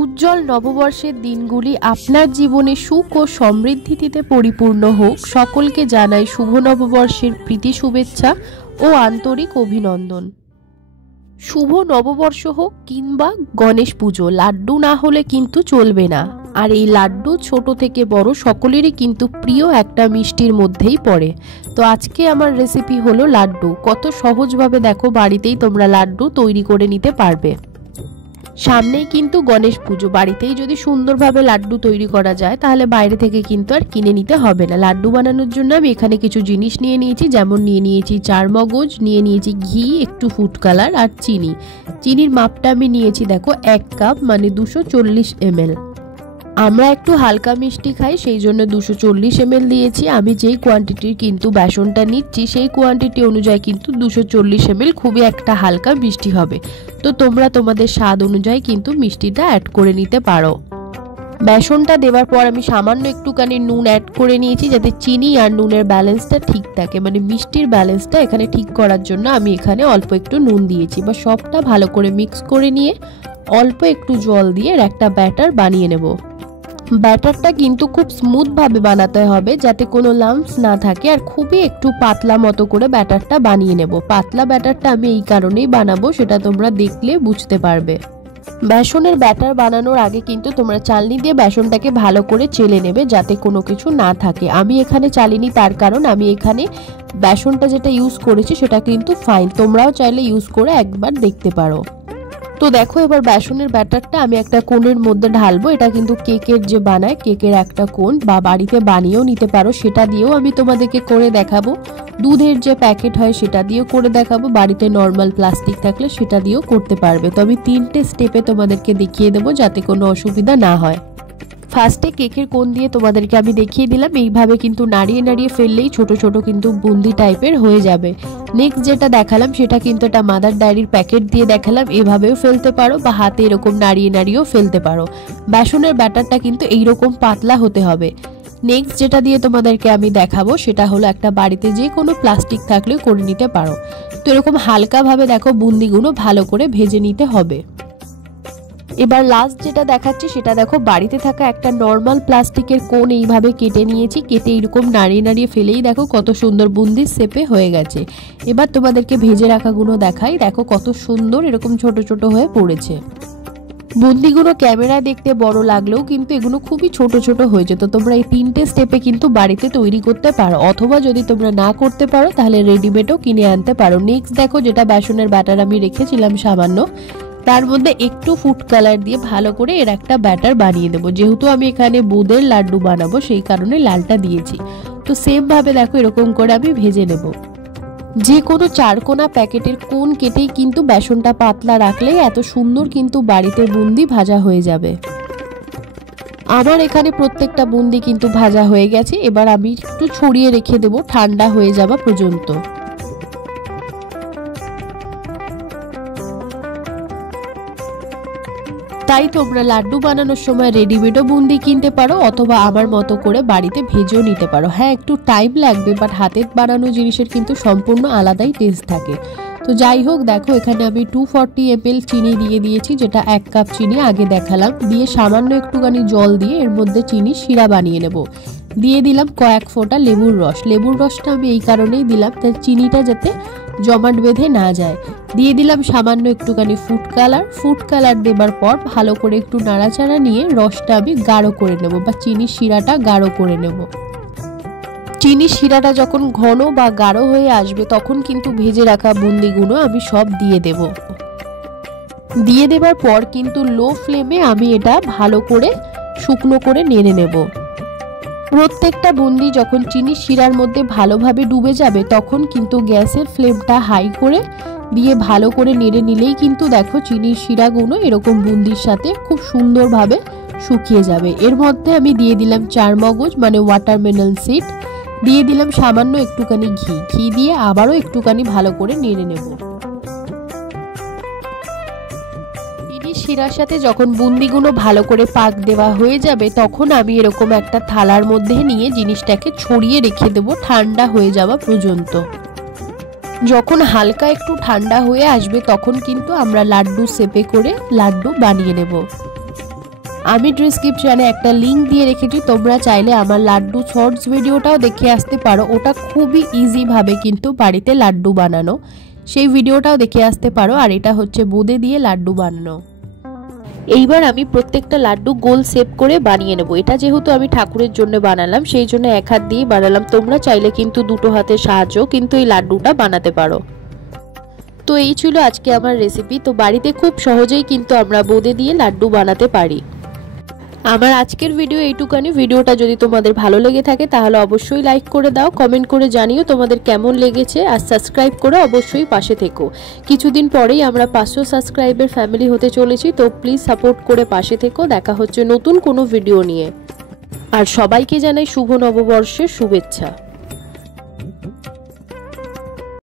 উজ্জ্বল নববর্ষের দিনগুলি আপনার জীবনে সুখ ও সমৃদ্ধিতে পরিপূর্ণ হোক। সকলকে জানাই শুভ নববর্ষের প্রীতি শুভেচ্ছা ও আন্তরিক অভিনন্দন। শুভ নববর্ষ হোক কিংবা গণেশ পুজো, লাড্ডু না হলে কিন্তু চলবে না। আর এই লাড্ডু ছোট থেকে বড় সকলেরই কিন্তু প্রিয় একটা মিষ্টির মধ্যেই পড়ে। তো আজকে আমার রেসিপি হলো লাড্ডু। কত সহজভাবে দেখো বাড়িতেই তোমরা লাড্ডু তৈরি করে নিতে পারবে। সামনেই কিন্তু গণেশ পুজো, বাড়িতেই যদি সুন্দরভাবে লাড্ডু তৈরি করা যায় তাহলে বাইরে থেকে কিন্তু আর কিনে নিতে হবে না। লাড্ডু বানানোর জন্য আমি এখানে কিছু জিনিস নিয়ে নিয়েছি, যেমন নিয়ে নিয়েছি চারমগজ, নিয়ে নিয়েছি ঘি, একটু ফুড কালার আর চিনি। চিনির মাপটা আমি নিয়েছি দেখো 1 কাপ, মানে 240 ml। আমরা একটু হালকা মিষ্টি খাই, সেই জন্য 240 ml দিয়েছি। আমি যেই কোয়ান্টিটির কিন্তু বেসনটা নিচ্ছি সেই কোয়ান্টিটি অনুযায়ী কিন্তু 240 ml খুবই একটা হালকা মিষ্টি হবে। তো তোমরা তোমাদের স্বাদ অনুযায়ী কিন্তু মিষ্টিটা অ্যাড করে নিতে পারো। বেসনটা দেওয়ার পর আমি সামান্য একটুখানি নুন অ্যাড করে নিয়েছি, যাতে চিনি আর নুনের ব্যালেন্সটা ঠিক থাকে, মানে মিষ্টির ব্যালেন্সটা এখানে ঠিক করার জন্য আমি এখানে অল্প একটু নুন দিয়েছি। বা সবটা ভালো করে মিক্স করে নিয়ে অল্প একটু জল দিয়ে একটা ব্যাটার বানিয়ে নেব। ব্যাটারটা কিন্তু খুব স্মুথ ভাবে বানাতে হবে, যাতে কোনো লাম্পস না থাকে, আর খুবই একটু পাতলা মতো করে ব্যাটারটা বানিয়ে নেব। পাতলা ব্যাটারটা আমি এই কারণেই বানাবো, সেটা তোমরা দেখলে বুঝতে পারবে। বেসনের ব্যাটার বানানোর আগে কিন্তু তোমরা চালনি দিয়ে বেসনটাকে ভালো করে চেলে নেবে, যাতে কোনো কিছু না থাকে। আমি এখানে চালিনি, তার কারণ আমি এখানে বেসনটা যেটা ইউজ করেছি সেটা কিন্তু ফাইন, তোমরাও চাইলে ইউজ করে একবার দেখতে পারো। তো দেখো এবার বেসনের ব্যাটারটা আমি একটা কোণের মধ্যে ঢালবো। এটা কিন্তু কেকের যে বানায়, কেকের একটা কোণ, বা বাড়িতে বানিয়েও নিতে পারো, সেটা দিয়েও আমি তোমাদেরকে করে দেখাবো। দুধের যে প্যাকেট হয় সেটা দিয়েও করে দেখাবো, বাড়িতে নর্মাল প্লাস্টিক থাকলে সেটা দিয়েও করতে পারবে। তো আমি 3টে স্টেপে তোমাদেরকে দেখিয়ে দেবো, যাতে কোনো অসুবিধা না হয়। ফার্স্টে কেকের কোণ দিয়ে তোমাদেরকে আমি দেখিয়ে দিলাম, এইভাবে কিন্তু নাড়িয়ে নাড়িয়ে ফেললেই ছোট ছোট কিন্তু বুন্দি টাইপের হয়ে যাবে। নেক্সট যেটা দেখালাম সেটা কিন্তু একটা মাদার ডায়েরির প্যাকেট দিয়ে দেখালাম, এভাবেও ফেলতে পারো বা হাতে এরকম নাড়িয়ে নাড়িয়েও ফেলতে পারো। বেসনের ব্যাটারটা কিন্তু এইরকম পাতলা হতে হবে। নেক্সট যেটা দিয়ে তোমাদেরকে আমি দেখাবো সেটা হলো একটা বাড়িতে যে কোনো প্লাস্টিক থাকলেও করে নিতে পারো। তো এরকম হালকাভাবে দেখো বুন্দিগুলো ভালো করে ভেজে নিতে হবে। এবার লাস্ট যেটা দেখাচ্ছি সেটা দেখো, বাড়িতে থাকা একটা নর্মাল প্লাস্টিকের কোণ এইভাবে কেটে নিয়েছি, কেটে এরকম নাড়িয়ে নাড়িয়ে ফেলেই দেখো কত সুন্দর বুন্দির শেপে হয়ে গেছে। এবার তোমাদেরকে ভেজে রাখাগুলো দেখাই, দেখো কত সুন্দর এরকম ছোট ছোট হয়ে পড়েছে। বুন্দিগুলো ক্যামেরায় দেখতে বড় লাগলেও কিন্তু এগুলো খুবই ছোট ছোট হয়েছে। তো তোমরা এই 3টে স্টেপে কিন্তু বাড়িতে তৈরি করতে পারো, অথবা যদি তোমরা না করতে পারো তাহলে রেডিমেডও কিনে আনতে পারো। নেক্সট দেখো, যেটা বেসনের ব্যাটার আমি রেখেছিলাম সামান্য, তার মধ্যে একটু ফুড কালার দিয়ে ভালো করে এর একটা ব্যাটার বানিয়ে দেবো। যেহেতু আমি এখানে বুঁদের লাড্ডু বানাবো সেই কারণে লালটা দিয়েছি। তো সেম ভাবে দেখো এরকম করে আমি ভেজে নেব। যে কোনো চারকোনা প্যাকেটের কোণ কেটেই কিন্তু বেসনটা পাতলা রাখলেই এত সুন্দর কিন্তু বাড়িতে বুন্দি ভাজা হয়ে যাবে। আমার এখানে প্রত্যেকটা বুন্দি কিন্তু ভাজা হয়ে গেছে। এবার আমি একটু ছড়িয়ে রেখে দেবো ঠান্ডা হয়ে যাওয়া পর্যন্ত। তাই তোমরা লাড্ডু বানানোর সময় রেডিমেডও বুন্দি কিনতে পারো, অথবা আমার মতো করে বাড়িতে ভেজেও নিতে পারো। হ্যাঁ, একটু টাইম লাগবে, বাট হাতের বানানো জিনিসের কিন্তু সম্পূর্ণ আলাদাই টেস্ট থাকে। তো যাই হোক, দেখো এখানে আমি 240 ml চিনি দিয়ে দিয়েছি, যেটা 1 কাপ চিনি আগে দেখালাম। দিয়ে সামান্য একটুখানি জল দিয়ে এর মধ্যে চিনি শিরা বানিয়ে নেব। দিয়ে দিলাম কয়েক ফোঁটা লেবুর রস। লেবুর রসটা আমি এই কারণেই দিলাম, তার চিনিটা যাতে জমাট বেঁধে না যায়। দিয়ে দিলাম সামান্য একটুখানি ফুড কালার। ফুড কালার দেবার পর ভালো করে একটু নাড়াচাড়া নিয়ে রসটা আমি গাঢ় করে নেব, বা চিনির শিরাটা গাঢ় করে নেব। চিনির শিরাটা যখন ঘন বা গাঢ় হয়ে আসবে তখন কিন্তু ভেজে রাখা বুন্দিগুলো আমি সব দিয়ে দেব। দিয়ে দেবার পর কিন্তু লো ফ্লেমে আমি এটা ভালো করে শুকনো করে নেড়ে নেব। প্রত্যেকটা বুন্দি যখন চিনির শিরার মধ্যে ভালোভাবে ডুবে যাবে তখন কিন্তু গ্যাসের ফ্লেমটা হাই করে দিয়ে ভালো করে নেড়ে নিলেই কিন্তু দেখো চিনির শিরাগুলো এরকম বুন্দির সাথে খুব সুন্দরভাবে শুকিয়ে যাবে। এর মধ্যে আমি দিয়ে দিলাম চারমগজ, মানে ওয়াটারমেলন সিড, দিয়ে দিলাম সামান্য একটুখানি ঘি দিয়ে আবারও একটুখানি ভালো করে নেড়ে নেব। শিরার সাথে যখন বুন্দিগুলো ভালো করে পাক দেওয়া হয়ে যাবে তখন আমি এরকম একটা থালার মধ্যে নিয়ে জিনিসটাকে ছড়িয়ে রেখে দেব ঠান্ডা হয়ে যাওয়া পর্যন্ত। যখন হালকা একটু ঠান্ডা হয়ে আসবে তখন কিন্তু আমরা লাড্ডু শেপে করে লাড্ডু বানিয়ে নেব। আমি ডেসক্রিপশনে একটা লিংক দিয়ে রেখেছি, তোমরা চাইলে আমার লাড্ডু শর্টস ভিডিওটাও দেখে আসতে পারো। ওটা খুবই ইজিভাবে কিন্তু বাড়িতে লাড্ডু বানানো, সেই ভিডিওটাও দেখে আসতে পারো। আর এটা হচ্ছে বোঁদে দিয়ে লাড্ডু বানানো। এইবার আমি প্রত্যেকটা লাড্ডু গোল শেপ করে বানিয়ে নেব। এটা যেহেতু আমি ঠাকুরের জন্য বানালাম, সেই জন্য এক হাত দিয়ে বানালাম। তোমরা চাইলে কিন্তু দুটো হাতের সাহায্য কিন্তু এই লাড্ডুটা বানাতে পারো। তো এই ছিল আজকে আমার রেসিপি। তো বাড়িতে খুব সহজেই কিন্তু আমরা বোঁদে দিয়ে লাড্ডু বানাতে পারি। আমার আজকের ভিডিও এইটুকানি। ভিডিওটা যদি তোমাদের ভালো লেগে থাকে তাহলে অবশ্যই লাইক করে দাও, কমেন্ট করে জানিও তোমাদের কেমন লেগেছে, আর সাবস্ক্রাইব করে অবশ্যই পাশে থেকো। কিছুদিন পরেই আমরা 500 সাবস্ক্রাইবের ফ্যামিলি হতে চলেছি, তো প্লিজ সাপোর্ট করে পাশে থেকো। দেখা হচ্ছে নতুন কোনো ভিডিও নিয়ে। আর সবাইকে জানাই শুভ নববর্ষের শুভেচ্ছা।